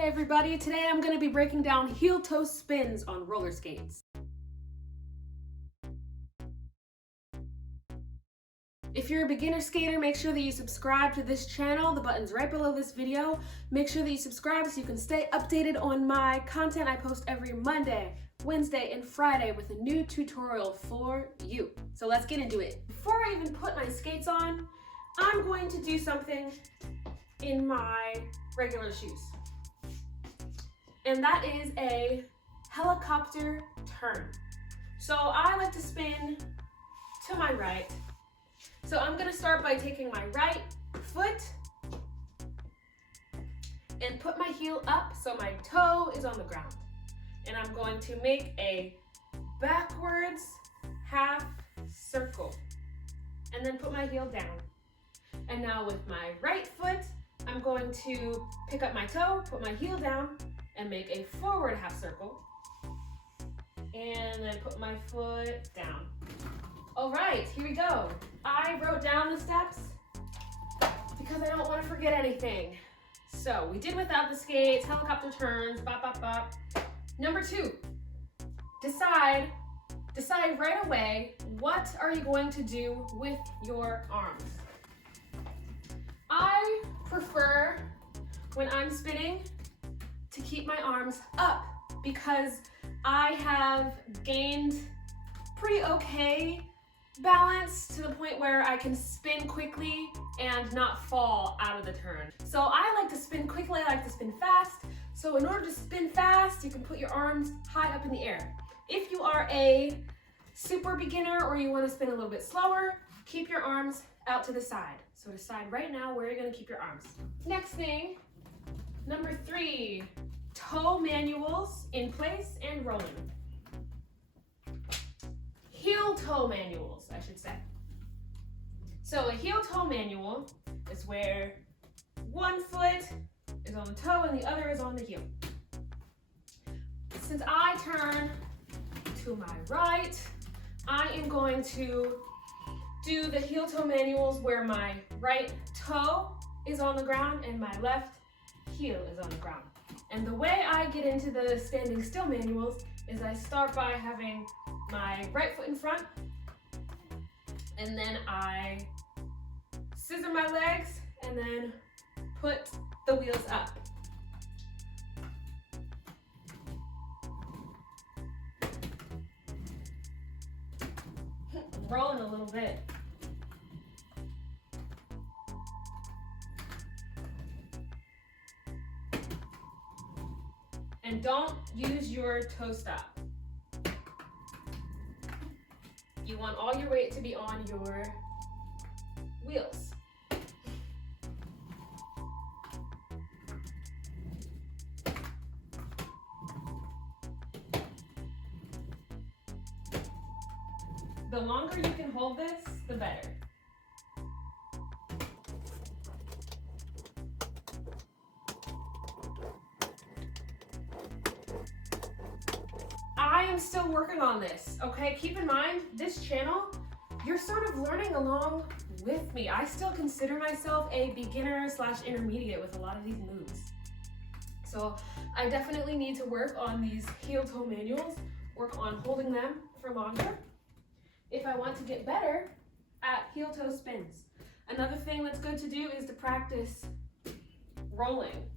Hey everybody, today I'm going to be breaking down heel-toe spins on roller skates. If you're a beginner skater, make sure that you subscribe to this channel. The button's right below this video. Make sure that you subscribe so you can stay updated on my content. I post every Monday, Wednesday, and Friday with a new tutorial for you. So let's get into it. Before I even put my skates on, I'm going to do something in my regular shoes. And that is a helicopter turn. So I like to spin to my right. So I'm gonna start by taking my right foot and put my heel up so my toe is on the ground. And I'm going to make a backwards half circle and then put my heel down. And now with my right foot, I'm going to pick up my toe, put my heel down, and make a forward half circle, and then put my foot down. All right, here we go. I wrote down the steps because I don't want to forget anything. So we did without the skates, helicopter turns, bop, bop, bop. Number 2, decide right away, what are you going to do with your arms? I prefer, when I'm spinning, to keep my arms up because I have gained pretty okay balance to the point where I can spin quickly and not fall out of the turn. So I like to spin quickly, I like to spin fast. So in order to spin fast, you can put your arms high up in the air. If you are a super beginner or you want to spin a little bit slower, keep your arms out to the side. So decide right now where you're going to keep your arms. Next thing, number 3, toe manuals in place and rolling. Heel toe manuals, I should say. So a heel toe manual is where one foot is on the toe and the other is on the heel. Since I turn to my right, I am going to do the heel toe manuals where my right toe is on the ground and my left heel is on the ground. And the way I get into the standing still manuals is I start by having my right foot in front, and then I scissor my legs and then put the wheels up. I'm rolling a little bit. And don't use your toe stop. You want all your weight to be on your wheels. The longer you can hold this, the better. I am still working on this, okay? Keep in mind, this channel, you're sort of learning along with me. I still consider myself a beginner/intermediate with a lot of these moves. So I definitely need to work on these heel toe manuals, work on holding them for longer if I want to get better at heel toe spins. Another thing that's good to do is to practice rolling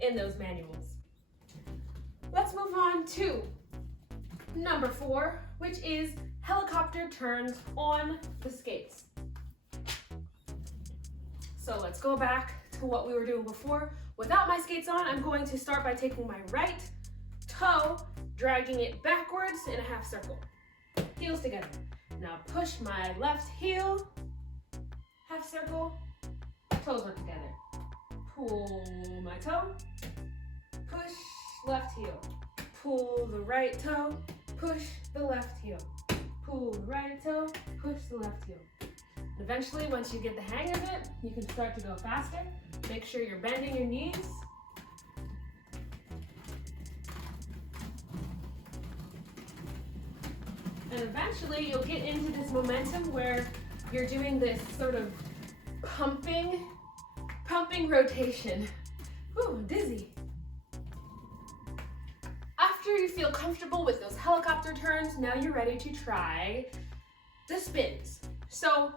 in those manuals. Let's move on to number 4, which is helicopter turns on the skates. So let's go back to what we were doing before. Without my skates on, I'm going to start by taking my right toe, dragging it backwards in a half circle. Heels together. Now push my left heel, half circle, toes are together. Pull my toe, push, left heel. Pull the right toe, push the left heel. Pull the right toe, push the left heel. Eventually, once you get the hang of it, you can start to go faster. Make sure you're bending your knees. And eventually, you'll get into this momentum where you're doing this sort of pumping rotation Whew, dizzy. After you feel comfortable with those helicopter turns, now you're ready to try the spins. So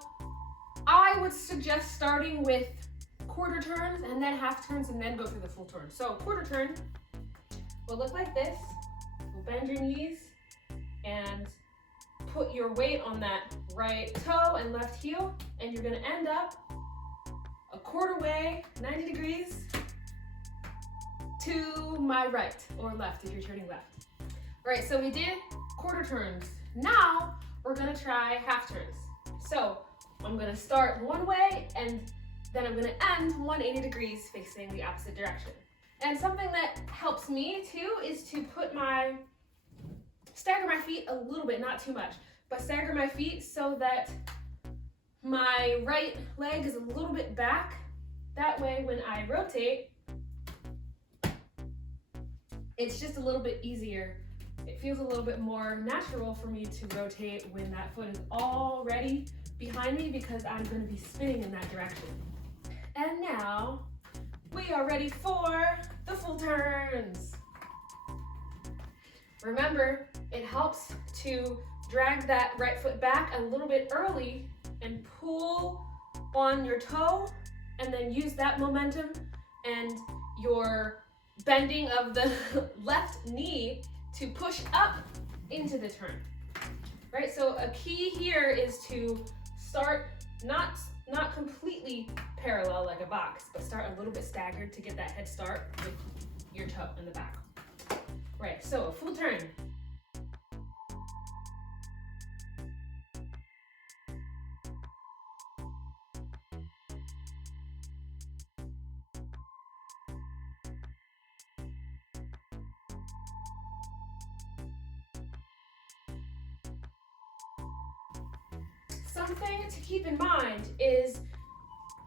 I would suggest starting with quarter turns and then half turns and then go through the full turn. So quarter turn will look like this. You'll bend your knees and put your weight on that right toe and left heel, and you're gonna end up a quarter way, 90 degrees to my right or left if you're turning left. All right, so we did quarter turns. Now we're gonna try half turns. So I'm gonna start one way and then I'm gonna end 180 degrees facing the opposite direction. And something that helps me too is to stagger my feet a little bit, not too much, but stagger my feet so that my right leg is a little bit back. That way when I rotate, it's just a little bit easier. It feels a little bit more natural for me to rotate when that foot is already behind me because I'm going to be spinning in that direction. And now we are ready for the full turns. Remember, it helps to drag that right foot back a little bit early and pull on your toe and then use that momentum and your bending of the left knee to push up into the turn, right? So a key here is to start not completely parallel like a box, but start a little bit staggered to get that head start with your toe in the back. Right, so a full turn. Something to keep in mind is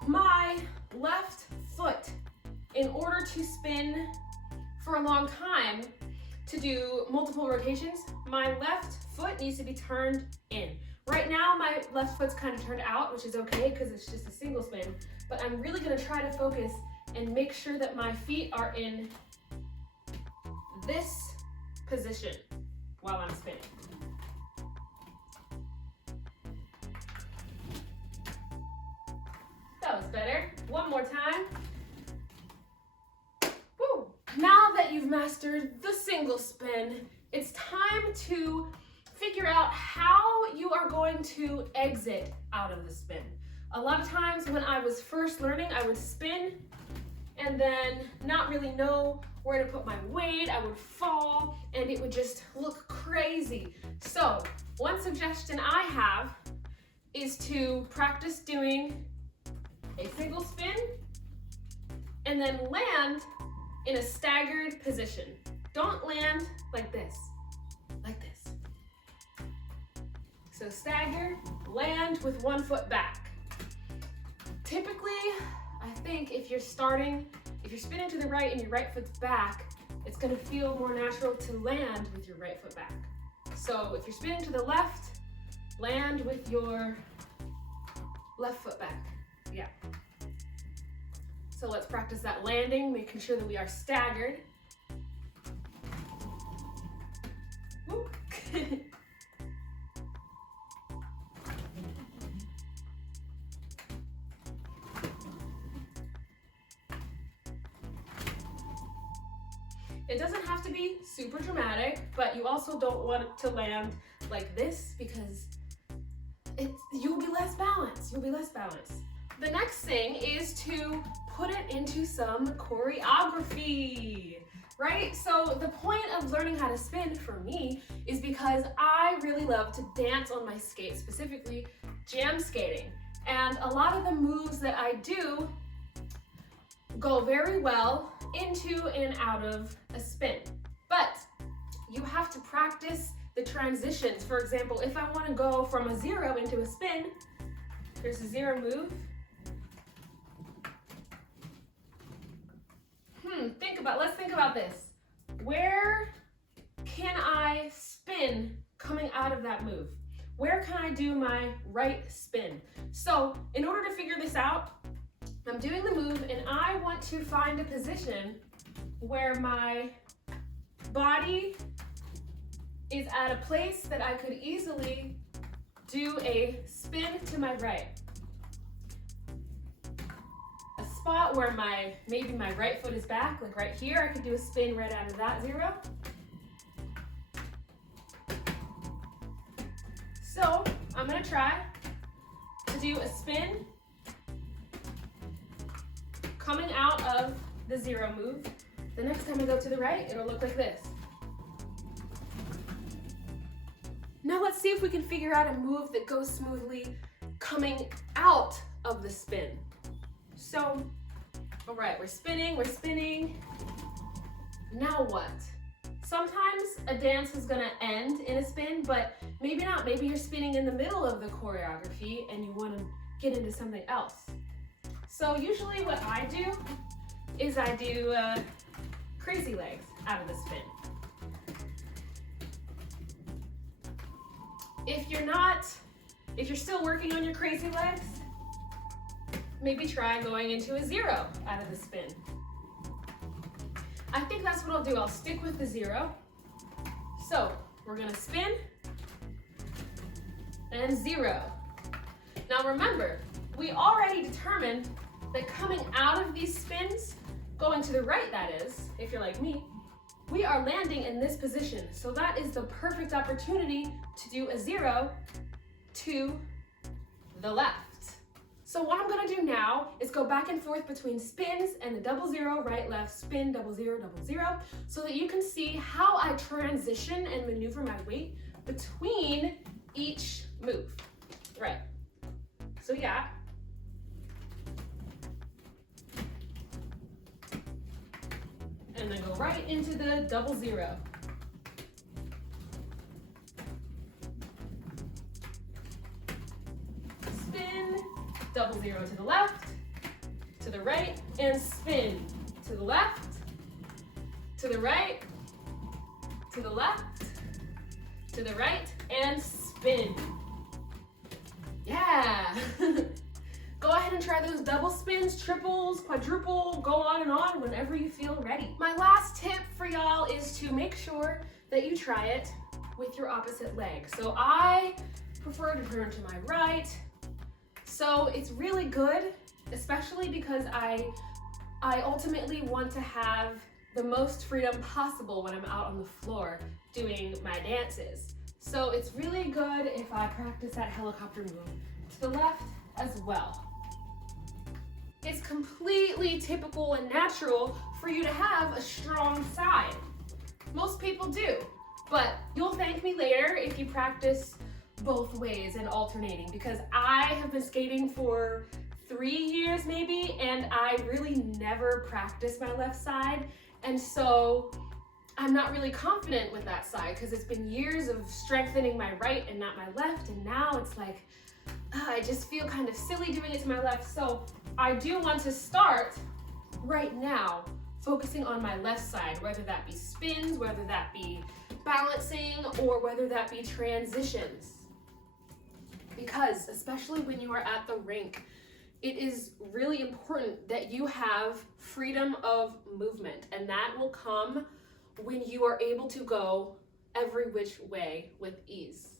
my left foot, in order to spin for a long time, to do multiple rotations, my left foot needs to be turned in. Right now, my left foot's kind of turned out, which is okay because it's just a single spin, but I'm really gonna try to focus and make sure that my feet are in this position while I'm spinning. That was better. One more time. Woo. Now that you've mastered the single spin, it's time to figure out how you are going to exit out of the spin. A lot of times when I was first learning, I would spin and then not really know where to put my weight. I would fall and it would just look crazy. So one suggestion I have is to practice doing a single spin and then land in a staggered position. Don't land like this, like this. So stagger, land with one foot back. Typically, I think if you're spinning to the right and your right foot's back, it's gonna feel more natural to land with your right foot back. So if you're spinning to the left, land with your left foot back. Yeah. So let's practice that landing, making sure that we are staggered. Woo. It doesn't have to be super dramatic, but you also don't want it to land like this because you'll be less balanced. You'll be less balanced. The next thing is to put it into some choreography, right? So the point of learning how to spin for me is because I really love to dance on my skates, specifically jam skating. And a lot of the moves that I do go very well into and out of a spin. But you have to practice the transitions. For example, if I want to go from a zero into a spin, there's a zero move. Let's think about this. Where can I spin coming out of that move? Where can I do my right spin? So in order to figure this out, I'm doing the move and I want to find a position where my body is at a place that I could easily do a spin to my right. A spot where maybe my right foot is back, like right here, I could do a spin right out of that 0. So I'm gonna try to do a spin coming out of the 0 move. The next time I go to the right, it'll look like this. Now let's see if we can figure out a move that goes smoothly coming out of the spin. So, all right, we're spinning. Now what? Sometimes a dance is gonna end in a spin, but maybe not. Maybe you're spinning in the middle of the choreography and you wanna get into something else. So usually what I do is I do crazy legs out of the spin. If you're still working on your crazy legs, maybe try going into a 0 out of the spin. I think that's what I'll do. I'll stick with the 0. So we're gonna spin and 0. Now remember, we already determined that coming out of these spins, going to the right that is, if you're like me, we are landing in this position. So that is the perfect opportunity to do a 0 to the left. So what I'm gonna do now is go back and forth between spins and the 0-0, right, left, spin, 0-0, 0-0, so that you can see how I transition and maneuver my weight between each move. Right. So we got and then go right into the 0-0. Spin, 0-0 to the left, to the right, and spin to the left, to the right, to the left, to the right, and spin. Yeah. Go ahead and try those double spins, triples, quadruple, go on and on whenever you feel ready. My last tip for y'all is to make sure that you try it with your opposite leg. So I prefer to turn to my right. So it's really good, especially because I ultimately want to have the most freedom possible when I'm out on the floor doing my dances. So it's really good if I practice that helicopter move to the left as well. It's completely typical and natural for you to have a strong side. Most people do, but you'll thank me later if you practice both ways and alternating, because I have been skating for 3 years maybe, and I really never practiced my left side, and so I'm not really confident with that side because it's been years of strengthening my right and not my left, and now it's like, I just feel kind of silly doing it to my left. So I do want to start right now focusing on my left side, whether that be spins, whether that be balancing, or whether that be transitions. Because especially when you are at the rink, it is really important that you have freedom of movement, and that will come when you are able to go every which way with ease.